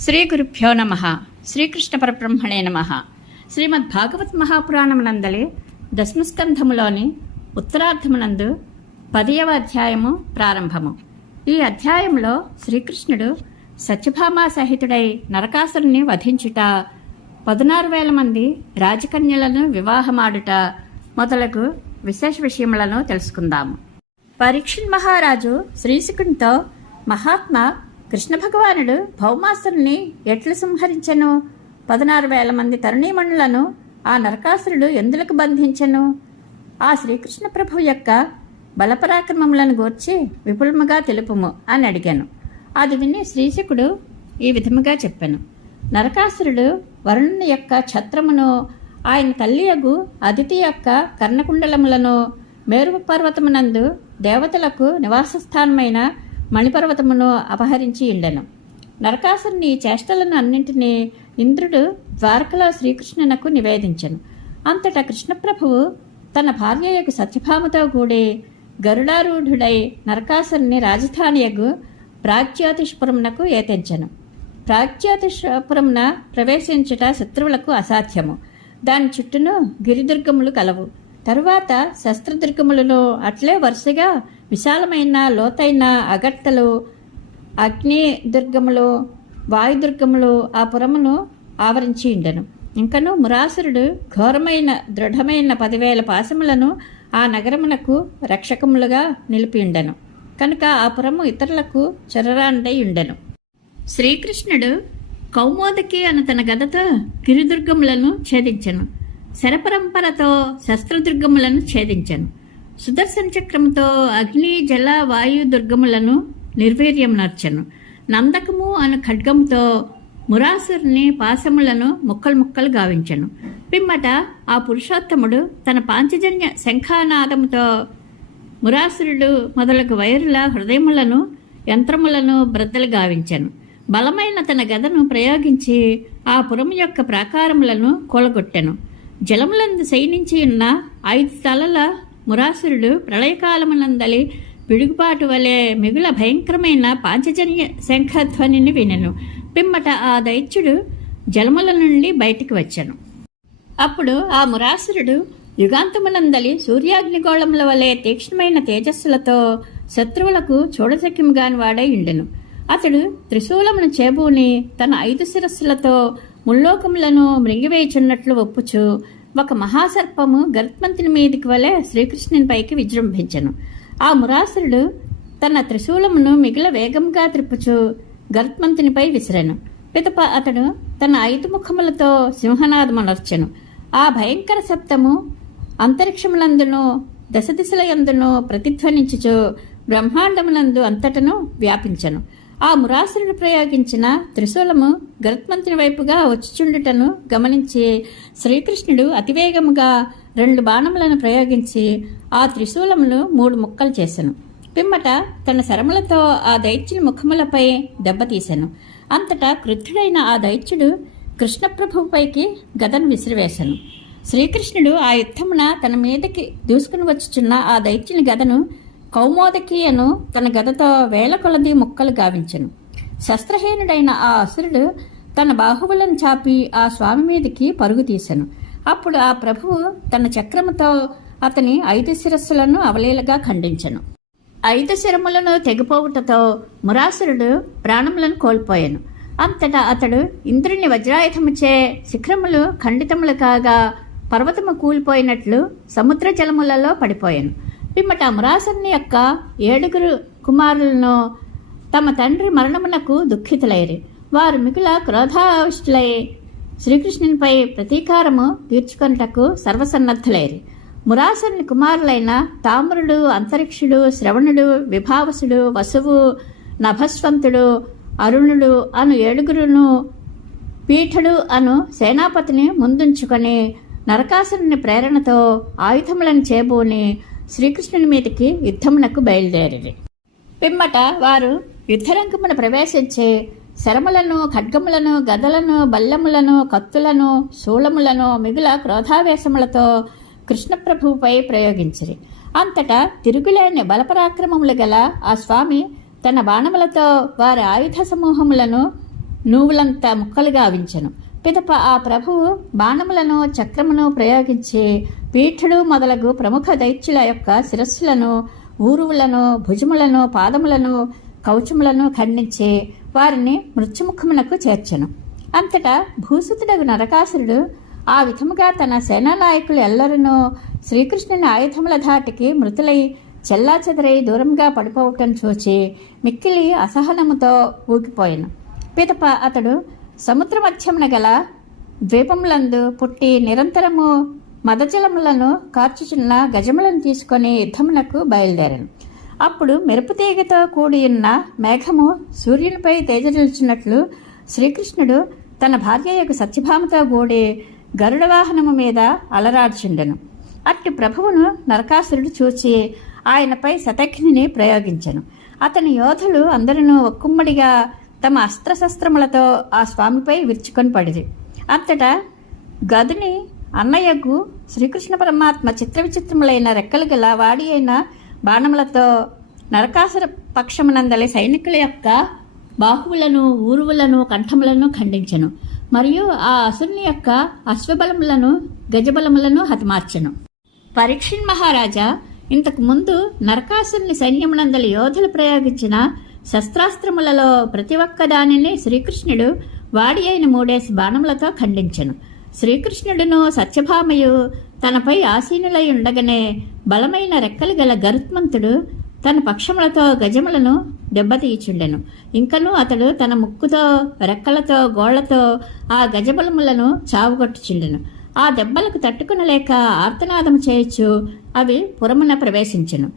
శ్రీ గురుభ్యో నమ. శ్రీకృష్ణ పరబ్రహ్మణే నమ. శ్రీమద్ భాగవత్ మహాపురాణమునందలి దశమస్కంధములోని ఉత్తరార్ధమునందు 10వ అధ్యాయము ప్రారంభము. ఈ అధ్యాయంలో శ్రీకృష్ణుడు సత్యభామా సహితుడై నరకాసురుని వధించుట, 16,000 మంది రాజకన్యలను వివాహమాడుట మొదలగు విశేష విషయములను తెలుసుకుందాము. పరీక్షిత్ మహారాజు శ్రీశుకునితో, మహాత్మా, కృష్ణ భగవానుడు భౌమాసురుని ఎట్లు సంహరించెను? 16,000 మంది తరుణీమణులను ఆ నరకాసురుడు ఎందులకు బంధించెను? ఆ శ్రీకృష్ణ ప్రభు యొక్క బలపరాక్రమములను గూర్చి విపులముగా తెలుపుము అని అడిగాను. అది విని శ్రీశుకుడు ఈ విధముగా చెప్పాను. నరకాసురుడు వరుణుని యొక్క ఛత్రమును, ఆయన తల్లియగు అదితి యొక్క కర్ణకుండలములను, మేరు పర్వతమునందు దేవతలకు నివాసస్థానమైన మణిపర్వతమును అపహరించి ఉండెను. నరకాసురుని చేష్టలను అన్నింటినీ ఇంద్రుడు ద్వారకలో శ్రీకృష్ణునకు నివేదించెను. అంతటా కృష్ణప్రభువు తన భార్యయగు సత్యభామతో కూడి గరుడారూఢుడై నరకాసురుని రాజధానియగు ప్రాగ్జ్యోతిషపురమునకు ఏతెంచెను. ప్రాగ్జ్యోతిషపురమున ప్రవేశించుట శత్రువులకు అసాధ్యము. దాని చుట్టూను గిరిదుర్గములు కలవు. తరువాత శస్త్రదుర్గములను, అట్లే వరుసగా విశాలమైన లోతైన అగట్టలు, అగ్ని దుర్గములు, వాయుదుర్గములు ఆ పురమును ఆవరించి ఉండెను. ఇంకను మురాసురుడు ఘోరమైన దృఢమైన 10,000 పాశములను ఆ నగరమునకు రక్షకములుగా నిలిపి ఉండెను. కనుక ఆ పురము ఇతరులకు చెరరాండై ఉండెను. శ్రీకృష్ణుడు కౌమోదకి అను తన గదతో గిరిదుర్గములను ఛేదించెను. శరపరంపరతో శస్త్రదుర్గములను ఛేదించెను. సుదర్శన చక్రముతో అగ్ని, జల, వాయు దుర్గములను నిర్వీర్యం నర్చెను. నందకము అను ఖడ్గముతో మురాసురుని పాశములను ముక్కలు ముక్కలు గావించెను. పిమ్మట ఆ పురుషోత్తముడు తన పాంచజన్య శంఖానాదముతో మురాసురుడు మొదలగు వైరుల హృదయములను, యంత్రములను బ్రద్దలు గావించెను. బలమైన తన గదను ప్రయోగించి ఆ పురము యొక్క ప్రాకారములను కూలగొట్టెను. జలములందు శయనించి ఉన్న 5 తలల మురాసురుడు ప్రళయకాలమునందలి పిడుగుపాటు వలె మిగుల భయంకరమైన పాంచజన్య శంఖధ్వనిని వినెను. పిమ్మట ఆ దైత్యుడు జలముల నుండి బయటికి వచ్చెను. అప్పుడు ఆ మురాసురుడు యుగాంతమునందలి సూర్యాగ్నిగోళముల వలె తీక్ష్ణమైన తేజస్సులతో శత్రువులకు చూడచక్యముగాని వాడై ఉండెను. అతడు త్రిశూలమును చేబూని తన 5 శిరస్సులతో ముల్లోకములను మృంగివేయుచున్నట్లు ఒప్పుచు ఒక మహాసర్పము గరుత్మంతుని మీదికి వలె శ్రీకృష్ణుని పైకి విజృంభించెను. ఆ మురాసురుడు తన త్రిశూలమును మిగిల వేగంగా త్రిప్పుచు గరుత్మంతునిపై విసిరెను. పిదప అతడు తన 5 ముఖములతో సింహనాదమునర్చెను. ఆ భయంకర శబ్దము అంతరిక్షములందును దశ దిశలయందును ప్రతిధ్వనించుచు బ్రహ్మాండమునందు అంతటను వ్యాపించెను. ఆ మురాసురుడు ప్రయోగించిన త్రిశూలము గరుత్మంతుని వైపుగా వచ్చుచుండుటను గమనించి శ్రీకృష్ణుడు అతివేగముగా 2 బాణములను ప్రయోగించి ఆ త్రిశూలమును 3 ముక్కలు చేసెను. పిమ్మట తన శరములతో ఆ దైత్యుని ముఖములపై దెబ్బతీసెను. అంతటా క్రుద్ధుడైన ఆ దైత్యుడు కృష్ణప్రభువుపైకి గదను విసిరివేశను. శ్రీకృష్ణుడు ఆ యుద్ధమున తన మీదకి దూసుకుని వచ్చుచున్న ఆ దైత్యుని గదను కౌమోదకి అను తన గదతో 1000 కొలది ముక్కలు గావించెను. శస్త్రహీనుడైన ఆ అసురుడు తన బాహువులను చాపి ఆ స్వామి మీదికి పరుగు తీసెను. అప్పుడు ఆ ప్రభువు తన చక్రముతో అతని 5 శిరస్సులను అవలీలగా ఖండించెను. 5 శిరములను తెగిపోవుటతో మురాసురుడు ప్రాణములను కోల్పోయాను. అంతటా అతడు ఇంద్రుని వజ్రాయుధముచే శిఖరములు ఖండితములు కాగా పర్వతము కూలిపోయినట్లు సముద్ర జలములలో పడిపోయాను. పిమ్మట మురాసురుని యొక్క 7 కుమారులను తమ తండ్రి మరణమునకు దుఃఖితులైరి. వారు మిగుల క్రోధావిష్టులై శ్రీకృష్ణునిపై ప్రతీకారము తీర్చుకొనుటకు సర్వసన్నద్ధులైరి. మురాసురుని కుమారులైన తామ్రుడు, అంతరిక్షుడు, శ్రవణుడు, విభావసుడు, వసువు, నభస్వంతుడు, అరుణుడు అను 7 పీఠుడు అను సేనాపతిని ముందుంచుకొని నరకాసురుని ప్రేరణతో ఆయుధములను చేబూని శ్రీకృష్ణుని మీదకి యుద్ధమునకు బయలుదేరి. పిమ్మట వారు యుద్ధరంగమును ప్రవేశించి శరములను, ఖడ్గములను, గదలను, బల్లెములను, కత్తులను, శూలములను మిగుల క్రోధావేశములతో కృష్ణప్రభువుపై ప్రయోగించిరి. అంతటా తిరుగులేని బలపరాక్రమములు గల ఆ స్వామి తన బాణములతో వారి ఆయుధ సమూహములను నువ్వులంత ముక్కలుగా అవించెను. పిదప ఆ ప్రభువు బాణములను చక్రమును ప్రయోగించి పీఠుడు మొదలగు ప్రముఖ దైత్యుల యొక్క శిరస్సులను, ఊరువులను, భుజములను, పాదములను, కౌచములను ఖండించి వారిని మృత్యుముఖమునకు చేర్చెను. అంతటా భూసుతుడగు నరకాసురుడు ఆ విధముగా తన సేనానాయకులు ఎల్లరూ శ్రీకృష్ణుని ఆయుధముల ధాటికి మృతులై చెల్లాచెదరై దూరంగా పడిపోవటం చూచి మిక్కిలి అసహనముతో ఊగిపోయాను. పిదప అతడు సముద్ర మధ్యమున గల ద్వీపములందు పుట్టి నిరంతరము మదజలములను కార్చుచున్న గజములను తీసుకొని యుద్ధమునకు బయలుదేరాను. అప్పుడు మెరుపుతీగతో కూడి ఉన్న మేఘము సూర్యునిపై తేజరిల్చినట్లు శ్రీకృష్ణుడు తన భార్యయకు సత్యభామతో కూడి గరుడ వాహనము మీద అలరాడ్చుండెను. అట్టి ప్రభువును నరకాసురుడు చూచి ఆయనపై శతఘ్నిని ప్రయోగించెను. అతని యోధులు అందరూ ఒక్కుమ్మడిగా తమ అస్త్రశస్త్రములతో ఆ స్వామిపై విరుచుకొని పడిది. అంతటా గదుని అన్నయ్యకు శ్రీకృష్ణ పరమాత్మ చిత్ర విచిత్రములైన రెక్కలు గల వాడి అయిన బాణములతో నరకాసుర పక్షమునందలి సైనికుల యొక్క బాహువులను, ఊరువులను, కంఠములను ఖండించెను. మరియు ఆ అసురుని యొక్క అశ్వబలములను, గజబలములను హతమార్చెను. పరీక్షిన్ మహారాజా ఇంతకు ముందు నరకాసురుని సైన్యమునందలి యోధులు ప్రయోగించిన శస్త్రాస్త్రములలో ప్రతి ఒక్క దానిని శ్రీకృష్ణుడు వాడి అయిన 3 బాణములతో ఖండించెను. శ్రీకృష్ణుడును సత్యభామయు తనపై ఆసీనులై ఉండగానే బలమైన రెక్కలు గల గరుత్మంతుడు తన పక్షములతో గజములను దెబ్బతీయుచుండెను. ఇంకనూ అతడు తన ముక్కుతో, రెక్కలతో, గోళ్లతో ఆ గజబలములను చావుగొట్టుచుండెను. ఆ దెబ్బలకు తట్టుకునలేక ఆర్తనాదము చేయొచ్చు అవి పురమున ప్రవేశించెను.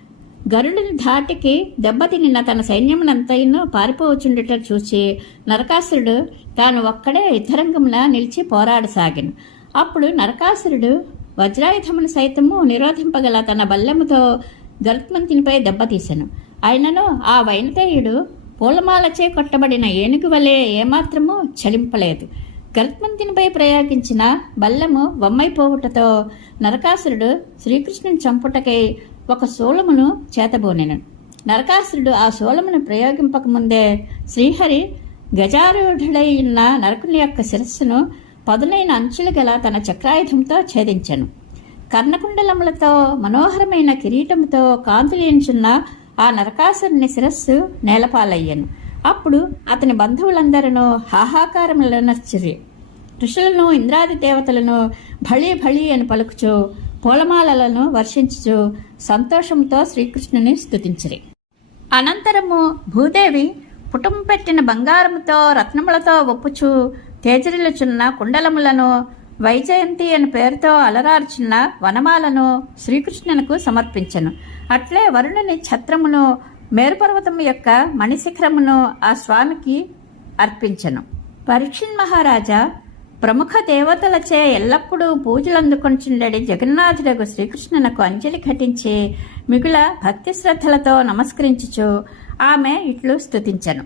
గరుడుని ధాటికి దెబ్బతినిన తన సైన్యమునంతయును పారిపోవచుండుట చూచి నరకాసురుడు తాను ఒక్కడే యుద్ధరంగమున నిలిచి పోరాడసాగాను. అప్పుడు నరకాసురుడు వజ్రాయుధమును సైతము నిరోధింపగల తన బల్లెముతో గరుత్మంతునిపై దెబ్బతీసెను. అయినను ఆ వైనతేయుడు పూలమాలచే కొట్టబడిన ఏనుగు వలె ఏమాత్రము చలింపలేదు. గరుత్మంతునిపై ప్రయోగించిన బల్లెము వమ్మైపోవుటతో నరకాసురుడు శ్రీకృష్ణుని చంపుటకై ఒక శూలమును చేతబోనెను. నరకాసురుడు ఆ శూలమును ప్రయోగింపకముందే శ్రీహరి గజారూఢుడై ఉన్న నరకుని యొక్క శిరస్సును పదునైన అంచులు గల తన చక్రాయుధంతో ఛేదించెను. కర్ణకుండలములతో మనోహరమైన కిరీటముతో కాంతులేంచున్న ఆ నరకాసురుని శిరస్సు నేలపాలయ్యను. అప్పుడు అతని బంధువులందరూ హాహాకారములను నచ్చిరి. ఋషులను, ఇంద్రాది దేవతలను భళీ భళీ అని పలుకుచు పూలమాలలను వర్షించుచు సంతోషంతో శ్రీకృష్ణుని స్తుతించిరి. అనంతరము భూదేవి పుటము పెట్టిన బంగారముతో రత్నములతో ఒప్పుచు తేజరిల్లుచున్న కుండలములను, వైజయంతి అని పేరుతో అలరార్చున్న వనమాలను శ్రీకృష్ణునకు సమర్పించెను. అట్లే వరుణుని ఛత్రమును, మేరుపర్వతము యొక్క మణిశిఖరమును ఆ స్వామికి అర్పించెను. పరీక్షిన్ మహారాజా ప్రముఖ దేవతలచే ఎల్లప్పుడూ పూజలు అందుకొంచుండెడి జగన్నాథుడగు శ్రీకృష్ణునకు అంజలి ఘటించి మిగుల భక్తి శ్రద్ధలతో నమస్కరించుచు ఆమె ఇట్లు స్తుతించెను.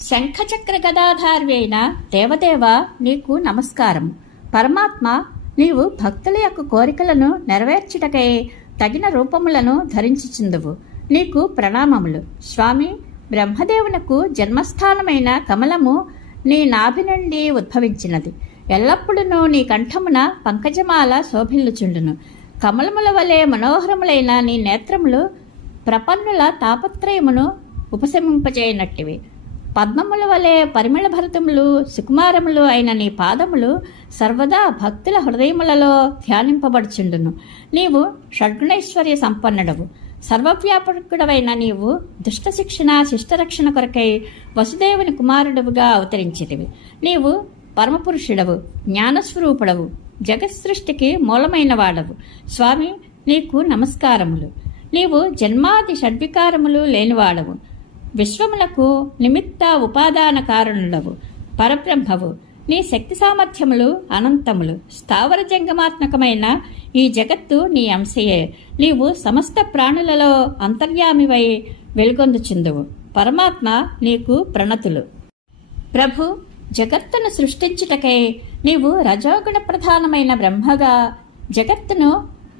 శంఖచక్ర గదాధారి అయిన దేవదేవ నీకు నమస్కారం. పరమాత్మ నీవు భక్తుల యొక్క కోరికలను నెరవేర్చుటకై తగిన రూపములను ధరించుచుందువు. నీకు ప్రణామములు. స్వామి, బ్రహ్మదేవునకు జన్మస్థానమైన కమలము నీ నాభి నుండి ఉద్భవించినది. ఎల్లప్పుడూ నీ కంఠమున పంకజమాల శోభిల్లుచుండును. కమలముల వలె మనోహరములైన నీ నేత్రములు ప్రపన్నుల తాపత్రయమును ఉపశమింపజేయనట్టివి. పద్మముల వలె పరిమళ భరితములు, సుకుమారములు అయిన నీ పాదములు సర్వదా భక్తుల హృదయములలో ధ్యానింపబడుచుండును. నీవు షడ్గుణైశ్వర్య సంపన్నుడవు. సర్వవ్యాపకుడవైన నీవు దుష్ట శిక్షణ, శిష్టరక్షణ కొరకై వసుదేవుని కుమారుడవుగా అవతరించితివి. నీవు పరమపురుషుడవు, జ్ఞానస్వరూపుడవు, జగత్సృష్టికి మూలమైన వాడవు. స్వామి, నీకు నమస్కారములు. నీవు జన్మాది షడ్వికారములు లేనివాడవు. విశ్వములకు నిమిత్త ఉపాదాన కారణుడవు, పరబ్రహ్మవు. నీ శక్తి సామర్థ్యములు అనంతములు. స్థావర జంగమాత్మకమైన ఈ జగత్తు నీ అంశయే. నీవు సమస్త ప్రాణులలో అంతర్యామివై వెలుగొందుచుందువు. పరమాత్మ నీకు ప్రణతులు. ప్రభు, జగత్తును సృష్టించుటకై నీవు రజోగుణ ప్రధానమైన బ్రహ్మగా, జగత్తును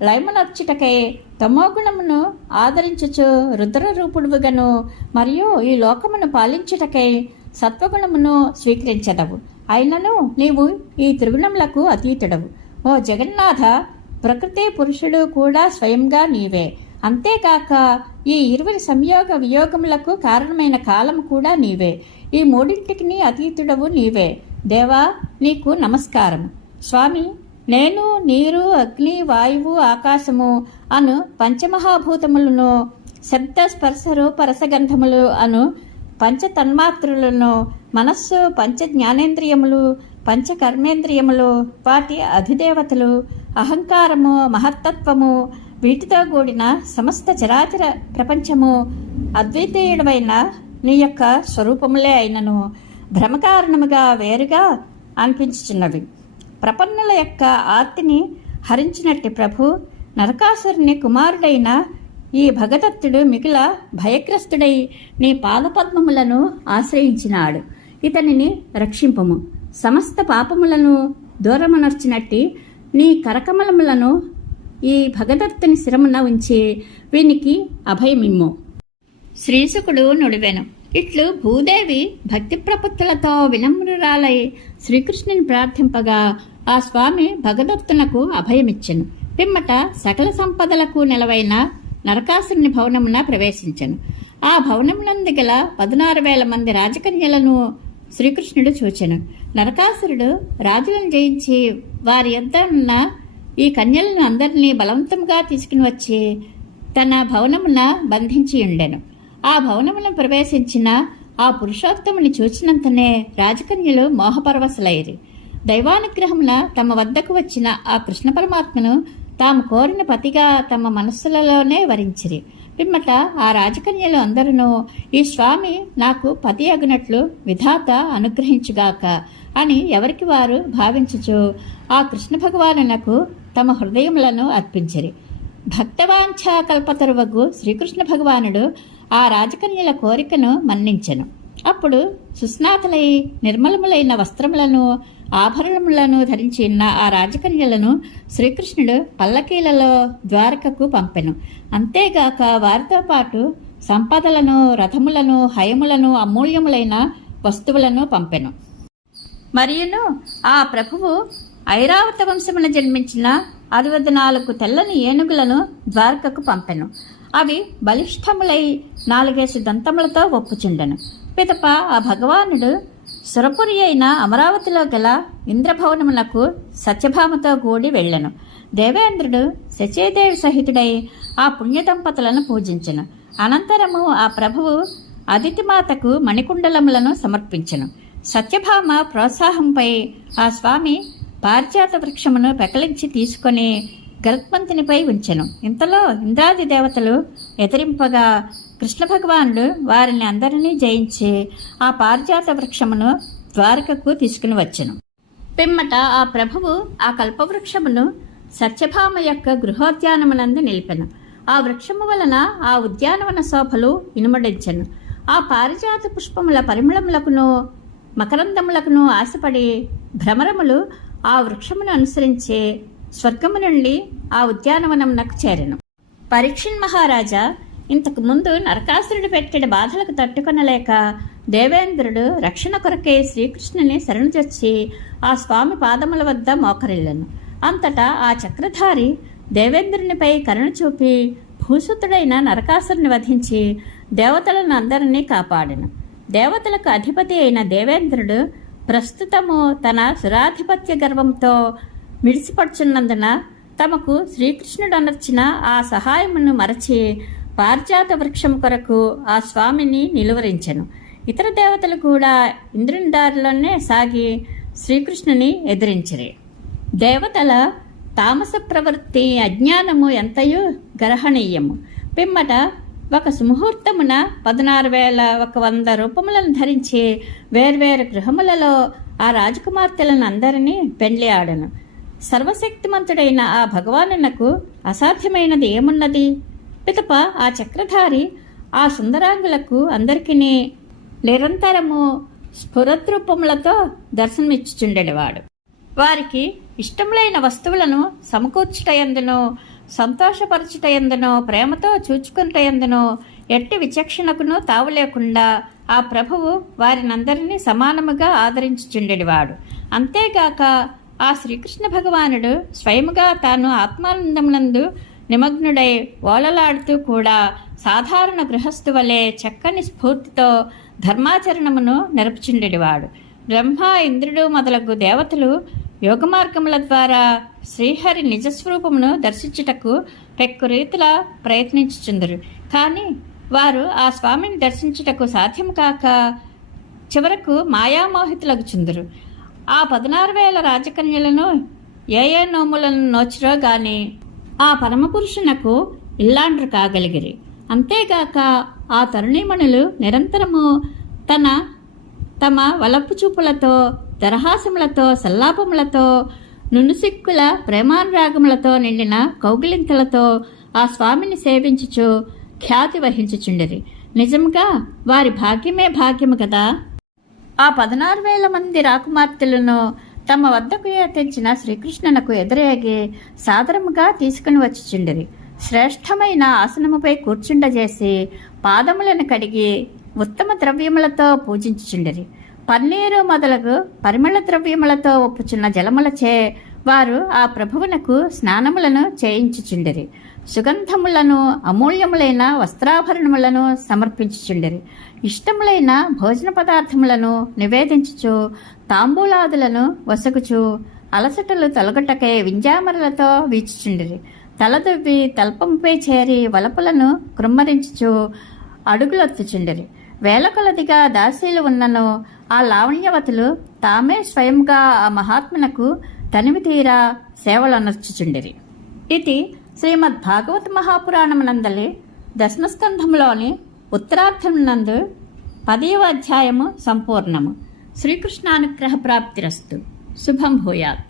లయమునర్చుటకై తమోగుణమును ఆదరించుచు రుద్రరూపుడువుగను, మరియు ఈ లోకమును పాలించుటకై సత్వగుణమును స్వీకరించదవు. అయినను నీవు ఈ త్రిగుణములకు అతీతుడవు. ఓ జగన్నాథ, ప్రకృతి పురుషుడు కూడా స్వయంగా నీవే. అంతేకాక ఈ ఇరువురి సంయోగ వియోగములకు కారణమైన కాలము కూడా నీవే. ఈ మూడింటికి అతీతుడవు నీవే. దేవా, నీకు నమస్కారం. స్వామి, నేను నీరు, అగ్ని, వాయువు, ఆకాశము అను పంచమహాభూతములను, శబ్ద స్పర్శ రూప రసగంధములు అను పంచతన్మాత్రులను, మనస్సు, పంచ జ్ఞానేంద్రియములు, పంచ కర్మేంద్రియములు, వాటి అధిదేవతలు, అహంకారము, మహత్తత్వము, వీటితో కూడిన సమస్త చరాచర ప్రపంచము అద్వితీయుడమైన నీ యొక్క స్వరూపములే అయినను భ్రమకారణముగా వేరుగా అనిపించుచున్నవి. ప్రపన్నుల యొక్క ఆర్తిని హరించినట్టి ప్రభు, నరకాసురుని కుమారుడైన ఈ భగదత్తుడు మిగిల భయగ్రస్తుడై నీ పాదపద్మములను ఆశ్రయించినాడు. ఇతనిని రక్షింపము. సమస్త పాపములను దూరమునర్చినట్టి నీ కరకమలములను ఈ భగదత్తుని శిరమున ఉంచి వీనికి అభయమిమ్ము. శ్రీశుకుడు నుడివెను. ఇట్లు భూదేవి భక్తి ప్రపత్తులతో వినమ్రురాలై శ్రీకృష్ణుని ప్రార్థింపగా ఆ స్వామి భగదత్తునకు అభయమిచ్చెను. పిమ్మట సకల సంపదలకు నెలవైన నరకాసురుని భవనమున ప్రవేశించెను. ఆ భవనమునందు గల 16,000 మంది రాజకన్యలను శ్రీకృష్ణుడు చూచెను. నరకాసురుడు రాజులను జయించి వారి యొద్ద ఉన్న ఈ కన్యలను అందరినీ బలవంతంగా తీసుకుని వచ్చి తన భవనమున బంధించి ఉండెను. ఆ భవనమును ప్రవేశించిన ఆ పురుషోత్తముని చూచినంతనే రాజకన్యలు మోహపరవశులైరి. దైవానుగ్రహమున తమ వద్దకు వచ్చిన ఆ కృష్ణ పరమాత్మను తాము కోరిన పతిగా తమ మనస్సులలోనే వరించిరి. పిమ్మట ఆ రాజకన్యలు అందరూ ఈ స్వామి నాకు పతి అగునట్లు విధాత అనుగ్రహించుగాక అని ఎవరికి వారు భావించుచు ఆ కృష్ణ భగవానునకు తమ హృదయములను అర్పించిరి. భక్తవాంఛా కల్పతరువగు శ్రీకృష్ణ భగవానుడు ఆ రాజకన్యల కోరికను మన్నించెను. అప్పుడు సుస్నాతులై నిర్మలములైన వస్త్రములను ఆభరణములను ధరించి ఉన్న ఆ రాజకన్యలను శ్రీకృష్ణుడు పల్లకీలలో ద్వారకకు పంపెను. అంతేగాక వారితో పాటు సంపదలను, రథములను, హయములను, అమూల్యములైన వస్తువులను పంపెను. మరియును ఆ ప్రభువు ఐరావత వంశమున జన్మించిన 64 తెల్లని ఏనుగులను ద్వారకకు పంపెను. అవి బలిష్టములై 4 దంతములతో ఒప్పుచుండెను. పిదప ఆ భగవానుడు సురపురి అయిన అమరావతిలో గల ఇంద్రభవనమునకు సత్యభామతో కూడి వెళ్ళెను. దేవేంద్రుడు శచీదేవి సహితుడై ఆ పుణ్యదంపతులను పూజించెను. అనంతరము ఆ ప్రభువు అదితిమాతకు మణికుండలములను సమర్పించెను. సత్యభామ ప్రోత్సాహంపై ఆ స్వామి పారిజాత వృక్షమును పెకలించి తీసుకొని గరుత్మంతునిపై ఉంచెను. ఇంతలో ఇంద్రాది దేవతలు ఎదిరింపగా కృష్ణ భగవానుడు వారిని అందరినీ జయించి ఆ పారిజాత వృక్షమును ద్వారకకు తీసుకుని వచ్చెను. పిమ్మట ఆ ప్రభువు ఆ కల్పవృక్షమును సత్యభామ యొక్క గృహోద్యానమునందు నిలిపెను. ఆ వృక్షము వలన ఆ ఉద్యానవన శోభలు ఇనుమడించెను. ఆ పారిజాత పుష్పముల పరిమళములకును మకరందములకును ఆశపడి భ్రమరములు ఆ వృక్షమును అనుసరించి స్వర్గము నుండి ఆ ఉద్యానవనమునకు చేరెను. పరీక్షణ్ మహారాజా ఇంతకు ముందు నరకాసురుడు పెట్టిన బాధలకు తట్టుకొనలేక దేవేంద్రుడు రక్షణ కొరకే శ్రీకృష్ణుని శరణుజొచ్చి ఆ స్వామి పాదముల వద్ద మోకరిల్లెను. అంతటా ఆ చక్రధారి దేవేంద్రునిపై కరుణ చూపి భూసుతుడైన నరకాసురుని వధించి దేవతలను అందరినీ కాపాడెను. దేవతలకు అధిపతి అయిన దేవేంద్రుడు ప్రస్తుతము తన సురాధిపత్య గర్వంతో మిడిసిపడుచున్నందున తమకు శ్రీకృష్ణుడు అనర్చిన ఆ సహాయమును మరచి పారిజాత వృక్షం కొరకు ఆ స్వామిని నిలువరించెను. ఇతర దేవతలు కూడా ఇంద్రుని దారిలోనే సాగి శ్రీకృష్ణుని ఎదిరించిరి. దేవతల తామస ప్రవృత్తి అజ్ఞానము ఎంతయో గర్హణీయము. పిమ్మట ఒక సుముహూర్తమున 16,100 రూపములను ధరించి వేర్వేరు గృహములలో ఆ రాజకుమార్తెలను అందరినీ పెండ్లి ఆడను. సర్వశక్తిమంతుడైన ఆ భగవానునకు అసాధ్యమైనది ఏమున్నది? పిదప ఆ చక్రధారి ఆ సుందరాంగులకు అందరికీ నిరంతరము స్ఫురద్రూపములతో దర్శనమిచ్చుచుండెడివాడు. వారికి ఇష్టములైన వస్తువులను సమకూర్చుటయందును, సంతోషపరచుటయందును, ప్రేమతో చూచుకున్నటయందును ఎట్టి విచక్షణకును తావు లేకుండా ఆ ప్రభువు వారినందరినీ సమానముగా ఆదరించుచుండెడివాడు. అంతేగాక ఆ శ్రీకృష్ణ భగవానుడు స్వయముగా తాను ఆత్మానందమునందు నిమగ్నుడై ఓలలాడుతూ కూడా సాధారణ గృహస్థు వలె చక్కని స్ఫూర్తితో ధర్మాచరణమును నెరపుచుండెడివాడు. బ్రహ్మ, ఇంద్రుడు మొదలగు దేవతలు యోగమార్గముల ద్వారా శ్రీహరి నిజస్వరూపమును దర్శించుటకు పెక్కు రీతుల ప్రయత్నించుచుందరు. కానీ వారు ఆ స్వామిని దర్శించుటకు సాధ్యము కాక చివరకు మాయామోహితులగుచుందరు. ఆ 16,000 రాజకన్యలను ఏ నోములను నోచిరో గాని ఆ పరమపురుషునకు ఇల్లాండ్రు కాగలిగిరి. అంతేగాక ఆ తరుణీమణులు నిరంతరము తమ వలపు చూపులతో, దరహాసములతో, సల్లాపములతో, నునుసిక్కుల ప్రేమానురాగములతో నిండిన కౌగిలింతలతో ఆ స్వామిని సేవించుచు ఖ్యాతి వహించుచుండిరి. నిజంగా వారి భాగ్యమే భాగ్యము కదా. ఆ 16,000 మంది రాకుమార్తెలను తమ వద్దకు తెచ్చిన శ్రీకృష్ణునకు ఎదురేగి సాదరముగా తీసుకుని వచ్చిచుండిరి. శ్రేష్టమైన ఆసనముపై కూర్చుండజేసి పాదములను కడిగి ఉత్తమ ద్రవ్యములతో పూజించుచుండిరి. పన్నీరు మొదలగు పరిమళ ద్రవ్యములతో ఒప్పుచున్న జలములచే వారు ఆ ప్రభువునకు స్నానములను చేయించుచుండిరి. సుగంధములను, అమూల్యములైన వస్త్రాభరణములను సమర్పించుచుండిరి. ఇష్టములైన భోజన పదార్థములను నివేదించుచు, తాంబూలాదులను వసగుచు, అలసటలు తొలగటకై వింజామరలతో వీచుచుండిరి. తలదువ్వి తల్పంపై చేరి వలపులను కృమ్మరించుచు అడుగులొత్తుచుండిరి. వేల కొలదిగా దాసీలు ఉన్నను ఆ లావణ్యవతులు తామే స్వయంగా ఆ మహాత్మునకు తనివి తీరా సేవలనర్చుచుండిరి. ఇది శ్రీమద్భాగవత మహాపురాణమునందలి దశమస్కంధములోని ఉత్తరార్థమునందు 10వ అధ్యాయము సంపూర్ణము. శ్రీకృష్ణానుగ్రహ ప్రాప్తిరస్తు. శుభం భూయాత్.